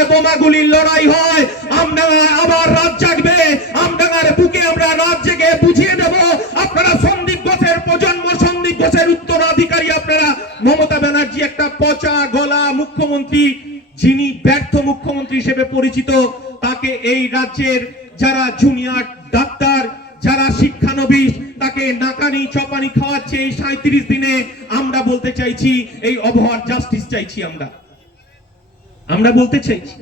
আমডাঙ্গায় বোমাগুলির লড়াই হয়। আমডাঙ্গায় আবার রাত জাগবে। আমডাঙ্গার বুকে আমরা রাত জেগে বুঝিয়ে দেব। আপনারা সন্দীপ ঘোষের প্রজন্ম, সন্দীপ ঘোষের উত্তরাধিকারী আপনারা। মমতা ব্যানার্জি একটা পচা গলা মুখ্যমন্ত্রী, যিনি ব্যর্থ মুখ্যমন্ত্রী হিসেবে পরিচিত, তাকে এই রাজ্যের যারা জুনিয়র ডাক্তার, যারা শিক্ষানবিশ, তাকে নাকানি, চপানি খাওয়াচ্ছে এই সাঁত্রিশ দিনে। আমরা বলতে চাইছি, এই অবহার জাস্টিস চাইছি আমরা। আমরা বলতে চাইছি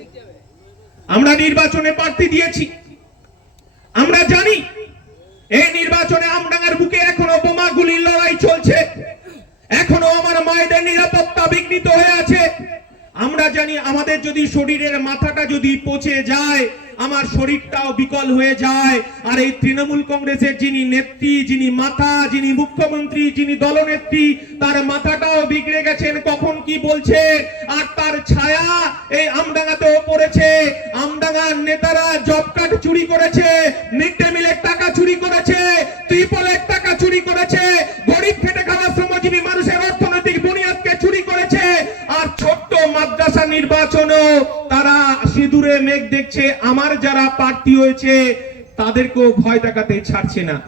আমরা নির্বাচনে প্রার্থী দিয়েছি। আমরা জানি, এই নির্বাচনে আমডাঙ্গার বুকে এখনও বোমাগুলির লড়াই চলছে। এখনও আমার মায়েদের নিরাপত্তা বিঘ্নিত হয়ে আছে। আমরা জানি আমাদের যদি শরীরের মাথাটা যদি পচে যায়, আমার শরীরটাও বিকল হয়ে যায়। আর এই তৃণমূল কংগ্রেসের যিনি নেত্রী, যিনি মাথা, যিনি মুখ্যমন্ত্রী, যিনি দলনেত্রী, তার মাথাটাও বিগড়ে গেছেন, কখন কি বলছে? আর তার ছায়া এই আমডাঙ্গাতেও পড়েছে। আমডাঙ্গার নেতারা জব কার্ড চুরি করেছে, মিড ডে মিলের টাকা চুরি করেছে ত্রিপলের টাকা চুরি করেছে গরিব খেটে খাওয়া শ্রমজীবী মানুষের অর্থনৈতিক বুনিয়াদকে চুরি করেছে আর ছোট্ট মাদ্রাসা নির্বাচনও তারা সিঁদুরে মেঘ দেখছে, আমার যারা প্রার্থী হয়েছে, তাদেরকেও ভয় দেখাতে ছাড়ছে না।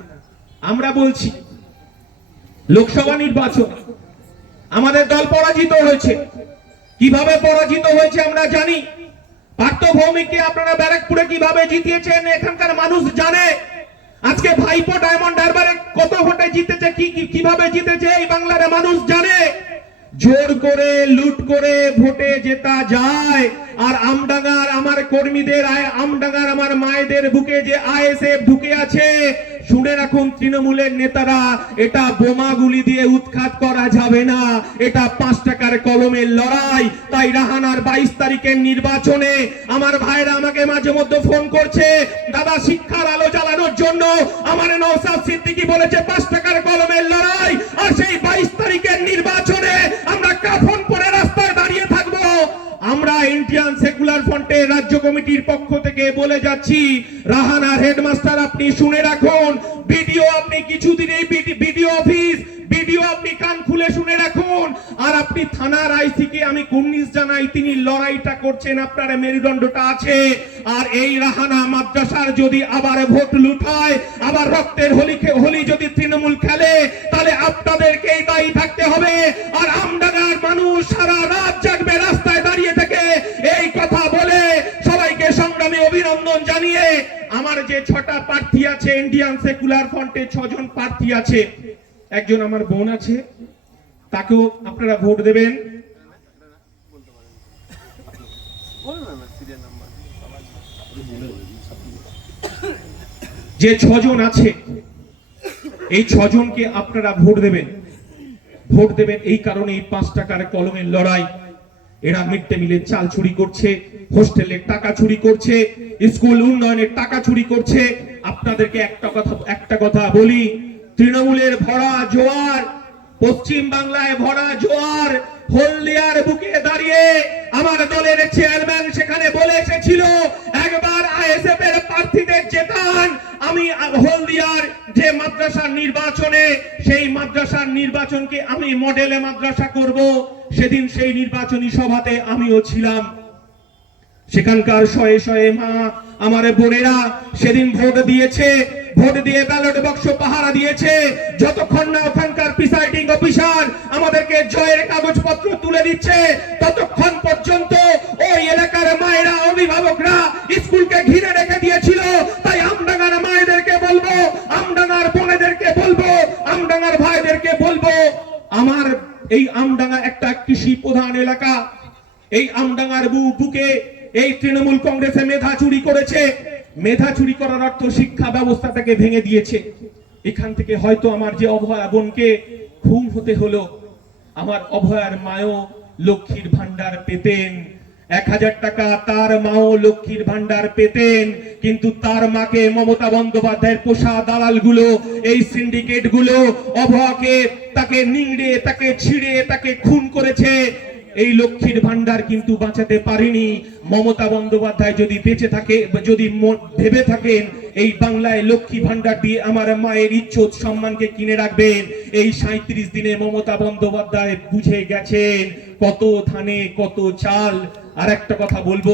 আমরা বলছি, লোকসভা নির্বাচন আমাদের দল পরাজিত হয়েছে। কীভাবে পরাজিত হয়েছে আমরা জানি। পার্থ ভৌমিককে আপনারা ব্যারাকপুরে কীভাবে জিতিয়েছেন, এখানকার মানুষ জানে। আজকে ভাইপো ডায়মন্ড হারবারে কত ভোটে জিতেছে কি- কীভাবে জিতেছে, এই বাংলার মানুষ জানে। জোর করে, লুট করে ভোটে জেতা যায়। আর আমডাঙ্গার আমার কর্মীদের আমডাঙ্গার আমার মায়েদের বুকে যে আইএসএফ ঢুকে আছে, শুনে রাখুন তৃণমূলের নেতারা, এটা বোমাগুলি দিয়ে উৎখাত করা যাবে না। এটা পাঁচ টাকার কলমের লড়াই। তাই রাহানার বাইশ তারিখের নির্বাচনে আমার ভাইরা আমাকে মাঝে মধ্যে ফোন করছে, দাদা, শিক্ষার আলো জ্বালানোর জন্য আমার নৌসাদ সিদ্দিকি বলেছে পাঁচ টাকার কলমের লড়াই। আর সেই বাইশ তারিখের নির্বাচনে আমরা কাফন ইন্ডিয়ান সেকুলার ফ্রন্টের রাজ্য কমিটির পক্ষ থেকে বলে যাচ্ছি, রাহানার হেডমাস্টার আপনি শুনে রাখুন, ভিডিও আপনি কিছুদিনেই ভিডিও অফিস, ভিডিও আপনি কান খুলে শুনে রাখুন। আর আপনি থানার আইসি কে আমি কুর্নিশ জানাই, তিনি লড়াইটা করছেন, আপনার মেরুদণ্ডটা আছে। আর এই রাহানা মাদ্রাসার যদি আবার ভোট লুটায় আবার রক্তের হোলি হোলি যদি তৃণমূল খেলে, তাহলে আপনাদেরকেই দায়ী থাকতে হবে। আর আমডাঙ্গার মানুষ সারা রাত অভিনন্দন জানিয়ে আমার যে ছটা প্রার্থী আছে ইন্ডিয়ান সেকুলার ফ্রন্টে ছজন প্রার্থী আছে। একজন আমার বোন আছে, তাকেও আপনারা ভোট দেবেন। যে ছজন আছে, এই ছজনকে আপনারা ভোট দেবেন। ভোট দেবেন এই কারণে এই পাঁচ টাকার কলমের লড়াই। এরা মিড ডে মিলের চাল চুরি করছে হোস্টেলের টাকা চুরি করছে, স্কুল উন্নয়নের টাকা চুরি করছে। আপনাদেরকে একটা কথা একটা কথা বলি, তৃণমূলের ভরা জোয়ার, পশ্চিম বাংলায় ভরা জোয়ার, হলদিয়ার বুকে দাঁড়িয়ে আমার দলের চেয়ারম্যান সেখানে বলে এসেছিল, একবার আইএসএফ এর প্রার্থীদের জেতান আমি হলদিয়ার যে মাদ্রাসার নির্বাচনে, সেই মাদ্রাসার নির্বাচনকে আমি মডেলে মাদ্রাসা করব। সেদিন সেই নির্বাচনী সভাতে আমিও ছিলাম। সেখানকার শয়ে শয়ে মা, আমার বোনেরা সেদিন ভোট দিয়েছে। ভোট দিয়ে ব্যালট বাক্স পাহারা দিয়েছে। যতক্ষণ না ওখানকার প্রিসাইডিং অফিসার আমাদেরকে জয়ের কাগজপত্র তুলে দিচ্ছে, ততক্ষণ পর্যন্ত ওই এলাকার মায়েরা, অভিভাবকরা স্কুলকে ঘিরে রেখে দিয়েছিল তাই আমডাঙ্গার মায়েদেরকে বলব আমডাঙ্গার বোনেদেরকে বলব আমডাঙ্গার ভাইদেরকে বলব আমার এই আমডাঙ্গা একটা কৃষি প্রধান এলাকা। এই আমডাঙ্গার বুকে এই তৃণমূল কংগ্রেসে মেধা চুরি করেছে। মেধা চুরি করার অর্থ শিক্ষা ব্যবস্থাটাকে ভেঙে দিয়েছে। এখান থেকে হয়তো আমার যে অভয়া বোনকে খুন হতে হলো, আমার অভয়ার মায়ও লক্ষ্মীর ভান্ডার পেতেন। এক হাজার টাকা তার মাও লক্ষ্মীর ভান্ডার পেতেন, কিন্তু তার মাকে মমতা বন্দ্যোপাধ্যায়ের পোষা দালালগুলো এই সিন্ডিকেটগুলো অভয়াকে তাকে নিংড়ে, তাকে ছিঁড়ে, তাকে খুন করেছে। এই লক্ষ্মীর ভান্ডার কিন্তু বাঁচাতে পারেনি। মমতা বন্দ্যোপাধ্যায় যদি বেঁচে থাকে, যদি ভেবে থাকেন, এই বাংলায় লক্ষ্মী ভান্ডার দিয়ে আমার মায়ের ইজ্জত সম্মানকে কিনে রাখবেন। এই সাঁত্রিশ দিনে মমতা বন্দ্যোপাধ্যায় বুঝে গেছেন কত ধানে কত চাল আর একটা কথা বলব।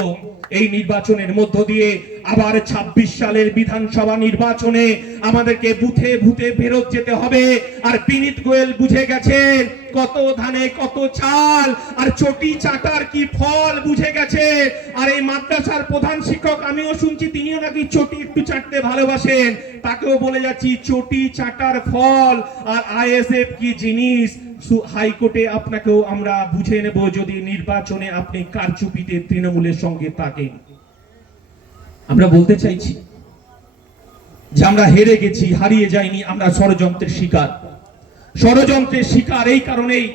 এই নির্বাচনের মধ্য দিয়ে আবার ২৬ সালের বিধানসভা নির্বাচনে আমাদেরকে বুথে বুথে ফেরত যেতে হবে। আর বিনীত গোয়েল বুঝে গেছেন কত ধানে কত চাল, আর চটি চাটার কি ফল বুঝে গেছে। আর এই মাদ্রাসার প্রধান শিক্ষক, আমিও শুনছি তিনিও নাকি চটি একটু চাটতে ভালোবাসেন। তাকেও বলে যাচ্ছি চটি চাটার ফল আর আইএসএফ কি জিনিস? হাইকোর্টে আপনাকেও আমরা বুঝে নেব যদি নির্বাচনে আপনি কারচুপিতে তৃণমূলের সঙ্গে থাকেন। আমরা বলতে চাইছি যে আমরা হেরে গেছি, হারিয়ে যাইনি আমরা ষড়যন্ত্রের শিকার। ষড়যন্ত্রের শিকার এই কারণেই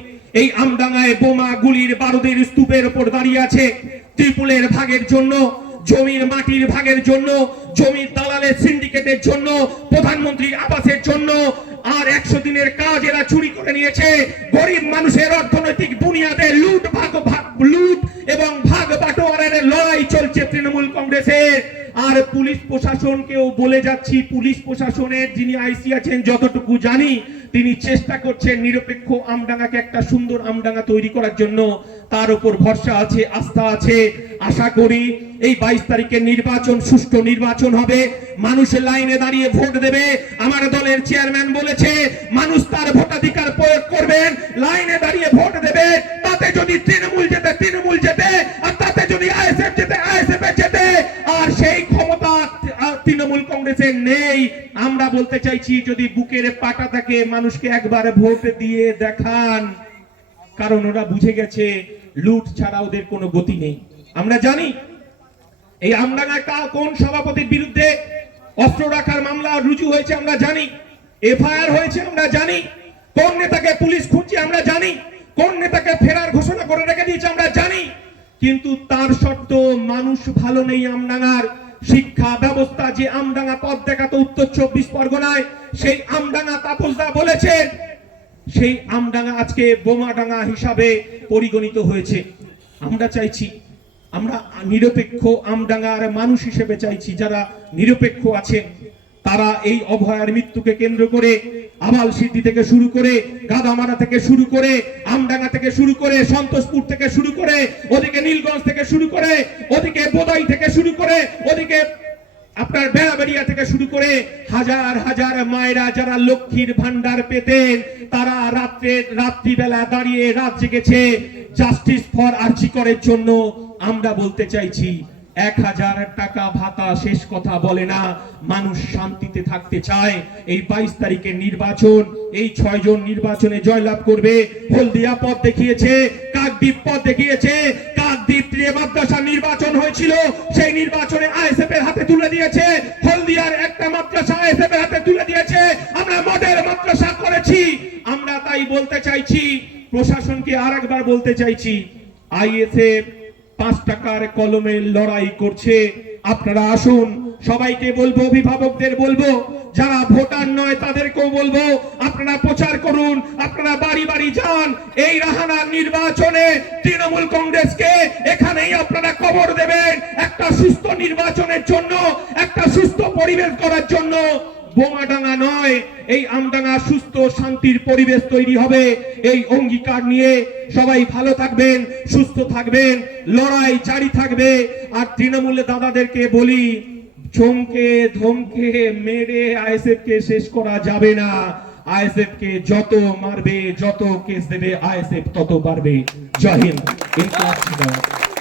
এই আমডাঙ্গায় বোমা গুলির বারুদের স্তূপের উপর দাঁড়িয়ে আছে ত্রিপুলের ভাগের জন্য, জমির মাটির ভাগের জন্য, জমির দালালের সিন্ডিকেটের জন্য, প্রধানমন্ত্রীর আবাসের জন্য। আর একশো দিনের কাজ এরা চুরি করে নিয়েছে। গরিব মানুষের অর্থনৈতিক বুনিয়াদে লুট, ভাগ ভাগ, লুট এবং ভাগ বাটোয়ারের লড়াই চলছে তৃণমূল কংগ্রেসের। আর পুলিশ প্রশাসনকেও বলে যাচ্ছি, পুলিশ প্রশাসনের যিনি আইসি আছেন, যতটুকু জানি, তিনি চেষ্টা করছেন নিরপেক্ষ আমডাঙ্গাকে একটা সুন্দর আমডাঙ্গা তৈরি করার জন্য। তার উপর ভরসা আছে, আস্থা আছে। আশা করি এই বাইশ তারিখের নির্বাচন, সুষ্ঠু নির্বাচন হবে। মানুষের লাইনে দাঁড়িয়ে ভোট দেবে। আমার দলের চেয়ারম্যান বলেছে, মানুষ তার ভোটাধিকার প্রয়োগ করবেন, লাইনে দাঁড়িয়ে ভোট দেবে। তাতে যদি তৃণমূল যেতে তৃণমূল যেতে আর তাতে যদি আইএসএফ যেতে আইএসএফ যেতে আর সেই তৃণমূল কংগ্রেসের নেই। আমরা বলতে চাইছি, যদি বুকের পাটা থাকে, মানুষকে একবার ভোট দিয়ে দেখান। কারণ ওরা বুঝে গেছে, লুট ছাড়া ওদের কোনো গতি নেই। আমরা জানি, এই আমডাঙ্গা কোন সভাপতির বিরুদ্ধে অস্ত্র রাখার মামলা রুজু হয়েছে আমরা জানি, এফআইআর হয়েছে আমরা জানি, কোন নেতাকে পুলিশ খুঁজছে আমরা জানি, কোন নেতাকে ফেরার ঘোষণা করে রেখে দিয়েছে আমরা জানি, কিন্তু তার সত্ত্বেও মানুষ ভালো নেই আমডাঙ্গার। শিক্ষা ব্যবস্থা যে আমডাঙ্গা পথ দেখাতো উত্তর চব্বিশ পরগনায়, সেই আমডাঙ্গা তাপসদা বলেছেন। সেই আমডাঙ্গা আজকে বোমাডাঙ্গা হিসাবে পরিগণিত হয়েছে। আমরা চাইছি, আমরা নিরপেক্ষ আমডাঙ্গার মানুষ হিসেবে চাইছি যারা নিরপেক্ষ আছেন। তারা এই অভয়ার মৃত্যুকে কেন্দ্র করে আবাল সিদ্ধি থেকে শুরু করে গাদামারা থেকে শুরু করে আমডাঙ্গা থেকে শুরু করে সন্তোষপুর থেকে শুরু করে, ওদিকে নীলগঞ্জ থেকে শুরু করে, ওদিকে বোদাই থেকে শুরু করে, ওদিকে আপনার বেড়াবেড়িয়া থেকে শুরু করে হাজার হাজার মায়েরা যারা লক্ষ্মীর ভান্ডার পেতেন, তারা রাত্রে, রাত্রিবেলা দাঁড়িয়ে রাত জেগেছে। জাস্টিস ফর আর্জিকরের জন্য আমরা বলতে চাইছি এক হাজার টাকা ভাতা, শেষ কথা বলে না। মানুষ শান্তিতে থাকতে চায়। এই বাইশ তারিখের নির্বাচন, এই ছয় জন নির্বাচনে জয়লাভ করবে। হলদিয়া পথ দেখিয়েছে, কাকদ্বীপ পথ দেখিয়েছে। কাকদ্বীপ মাদ্রাসা নির্বাচন হয়েছিল, সেই নির্বাচনে আইএসএফ এর হাতে তুলে দিয়েছে। হলদিয়ার একটা মাদ্রাসা আইএসএফ এর হাতে তুলে দিয়েছে। আমরা মডেল মাদ্রাসা করেছি। আমরা তাই বলতে চাইছি, প্রশাসনকে আর একবার বলতে চাইছি, আইএসএফ পাঁচ টাকার কলমে লড়াই করছে। আপনারা আসুন, সবাইকে বলব, অভিভাবকদের বলব, যারা ভোটার নয় তাদেরকেও বলব, আপনারা প্রচার করুন, আপনারা বাড়ি বাড়ি যান। এই রাহানার নির্বাচনে তৃণমূল কংগ্রেসকে এখানেই আপনারা কবর দেবেন। একটা সুস্থ নির্বাচনের জন্য, একটা সুস্থ পরিবেশ করার জন্য। বোমাডাঙ্গা নয়, এই আমডাঙ্গা সুস্থ শান্তির পরিবেশ তৈরি হবে। এই অঙ্গীকার নিয়ে সবাই ভালো থাকবেন, সুস্থ থাকবেন, লড়াই জারি থাকবে। আর তৃণমূলের দাদাদেরকে বলি চমকে ধমকে মেরে আইএসএফ কে শেষ করা যাবে না। আইএসএফ কে যত মারবে, যত কেস দেবে, আইএসএফ তত বাড়বে। জয় হিন্দ।